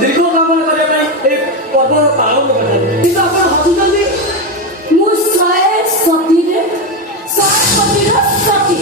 ଦୀର୍ଘ କାମନା କରିବା ପାଇଁ ଏହି ପର୍ବର ପାଳନ କରାଯାଏ। କିନ୍ତୁ ଆପଣ ହସୁଛନ୍ତି। ମୁଁ 100 ସତୀରେ 100 ସତୀର ସତୀ।